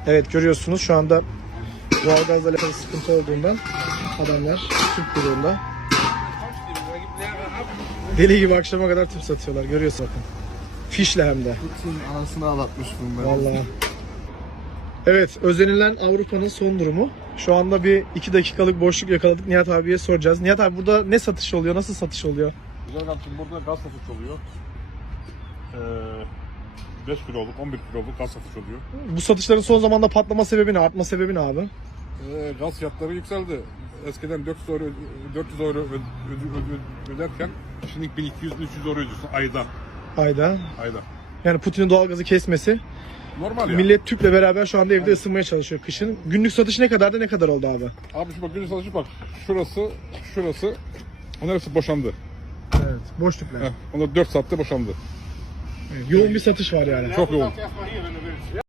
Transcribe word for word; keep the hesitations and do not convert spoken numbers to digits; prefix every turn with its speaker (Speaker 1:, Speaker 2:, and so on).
Speaker 1: Evet, görüyorsunuz şu anda doğalgazla alakalı sıkıntı olduğundan adamlar tüp kuyruğunda. Deli gibi akşama kadar tüp satıyorlar, görüyorsun bakın. Fişle hem de.
Speaker 2: Putin anasını ağlatmış bunları.
Speaker 1: Vallahi. Evet, özenilen Avrupa'nın son durumu. Şu anda bir iki dakikalık boşluk yakaladık. Nihat abiye soracağız. Nihat abi, burada ne satış oluyor? Nasıl satış oluyor?
Speaker 3: Güzel kardeşim, burada gaz satış oluyor. Ee, beş kiloluk, on bir kiloluk gaz satış oluyor.
Speaker 1: Bu satışların son zamanda patlama sebebi ne? Artma sebebi ne abi?
Speaker 3: Ee, gaz fiyatları yükseldi. Eskiden dört yüz euro, dört yüz euro ö- ö- ö- öderken şimdi bin iki yüz üç yüz euro ödüyorsun ayda.
Speaker 1: Ayda.
Speaker 3: Ayda.
Speaker 1: Yani Putin'in doğalgazı kesmesi.
Speaker 3: Normal ya.
Speaker 1: Millet tüple beraber şu anda evde ısınmaya çalışıyor kışın. Günlük satış ne kadardı, ne kadar oldu abi?
Speaker 3: Abi şu bak, günlük satışı bak. Şurası, şurası. Onlar hepsi boşandı.
Speaker 1: Evet, boş tüpler.
Speaker 3: Heh, onlar dört saatte boşandı.
Speaker 1: Evet, yoğun bir satış var yani.
Speaker 3: Çok yoğun.